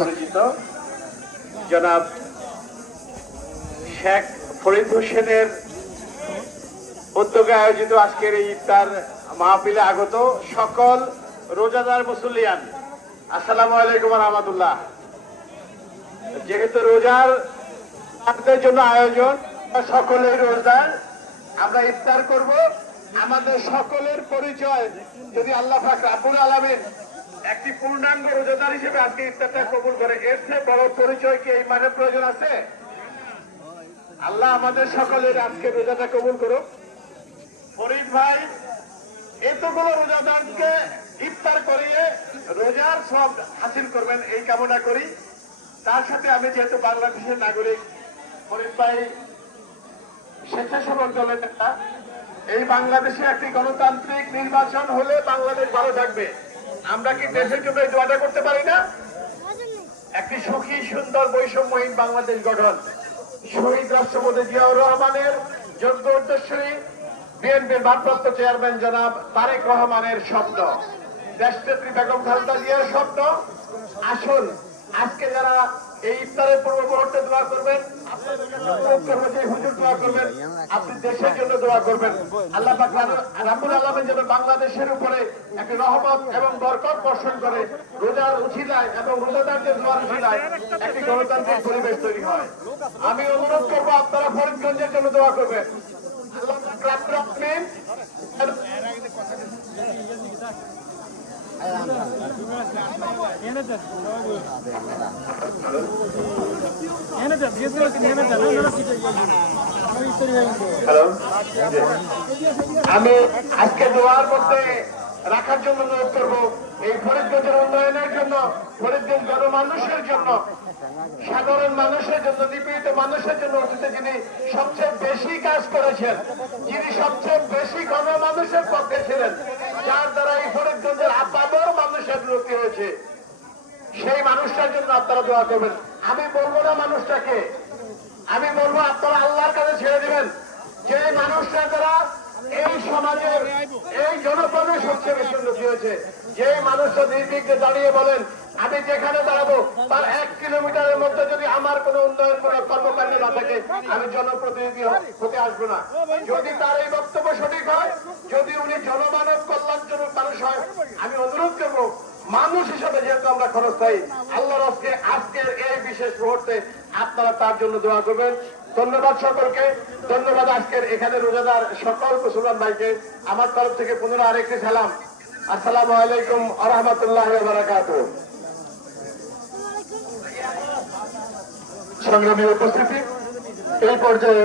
পরিচিত। জনাব শেখ ফরিদ হোসেনের উদ্যোগে আয়োজিত আজকের এই ইফতার মাহফিলে আগত সকল রোজাদার মুসল্লিয়ান। আসসালামু আলাইকুম রহমতুল্লাহ। যেহেতু রোজার আমাদের জন্য আয়োজন সকলেই রোজার, আমরা ইফতার করব। আমাদের সকলের পরিচয় যদি আল্লাহ পাক রাব্বুল আলামিন একটি পূর্ণাঙ্গ রোজাদার হিসেবে আজকে ইফতারটা কবুল করে। এর চেয়ে বড় পরিচয় কি এই মানের প্রয়োজন আছে? আল্লাহ আমাদের সকলের আজকে রোজাটা কবুল করুক। ফরিদ ভাই, এতগুলো রোজাদারকে ইফতার করিয়ে রোজার সব হাসিল করবেন, এই কামনা করি। তার সাথে আমি যেহেতু বাংলাদেশের নাগরিক, ফরিদ ভাই স্বেচ্ছাসেবক দলের নেতা, এই বাংলাদেশে একটি গণতান্ত্রিক নির্বাচন হলে বাংলাদেশ ভালো থাকবে। আমরা কি দেশের জন্য এই দোয়াটা করতে পারি না? একটি সুখী, সুন্দর, বৈষম্যহীন বাংলাদেশ গঠন। শহীদ রাষ্ট্রপতি জিয়াউর রহমানের যোগ্য উদ্দেশ্যই বিএনপির ভারপ্রাপ্ত চেয়ারম্যান জনাব তারেক রহমানের শব্দ দেশনেত্রী বেগম খালেদা জিয়ার শব্দ আসুন, আজকে যারা এই ইফতারের পূর্ব মুহূর্তে দোয়া করবেন আপনি দেশের জন্য দোয়া করবেন আল্লাহ যেন বাংলাদেশের উপরে একটি রহমত এবং বরকত বর্ষণ করে রোজার এবং রোজাদারদের দোয়ার উছিলায় একটি গণতান্ত্রিক পরিবেশ তৈরি হয় আমি অনুরোধ করব আপনারা ফরিদগঞ্জের জন্য দোয়া করবেন আল্লাহ আমি আজকে দোয়ার মধ্যে রাখার জন্য অনুরোধ করব। এই ফরিদগঞ্জের উন্নয়নের জন্য ফরিদগঞ্জ জনমানুষের জন্য, সাধারণ মানুষের জন্য, নিপীড়িত মানুষের জন্য অতীতে যিনি সবচেয়ে বেশি কাজ করেছেন, যিনি সবচেয়ে বেশি গণ মানুষের পক্ষে ছিলেন, যার দ্বারা এই ফরিদগঞ্জের আপাদর মানুষের উন্নতি হয়েছে সেই মানুষটার জন্য আপনারা দোয়া করবেন। আমি বলব না মানুষটাকে। আমি বলব আপনারা আল্লাহর কাছে ছেড়ে দিবেন। যে মানুষরা যারা এই সমাজের, এই জনপদের সবচেয়ে বেশি উন্নতি হয়েছে যে মানুষরা নির্বিঘ্নে দাঁড়িয়ে বলেন, আমি যেখানে দাঁড়াবো, তার এক কিলোমিটারের মধ্যে যদি আমার কোনো উন্নয়ন কোনো কর্মকাণ্ড না থাকে, আমি জনপ্রতিনিধি হতে আসব না। যদি তার এই বক্তব্য মানুষ যেহেতু আমরা খরচ আল্লাহর আজকে আজকের এই বিশেষ মুহূর্তে আপনারা তার জন্য দোয়া করবেন। ধন্যবাদ সকলকে। ধন্যবাদ আজকের এখানে রোজাদার সকল মুসলমান ভাইকে। আমার তরফ থেকে পুনরায় আরেকটি সালাম। আসসালামু আলাইকুম আরহামতুল্লাহ বারাকাত সংগ্রামী উপস্থিতি, এই পর্যায়ে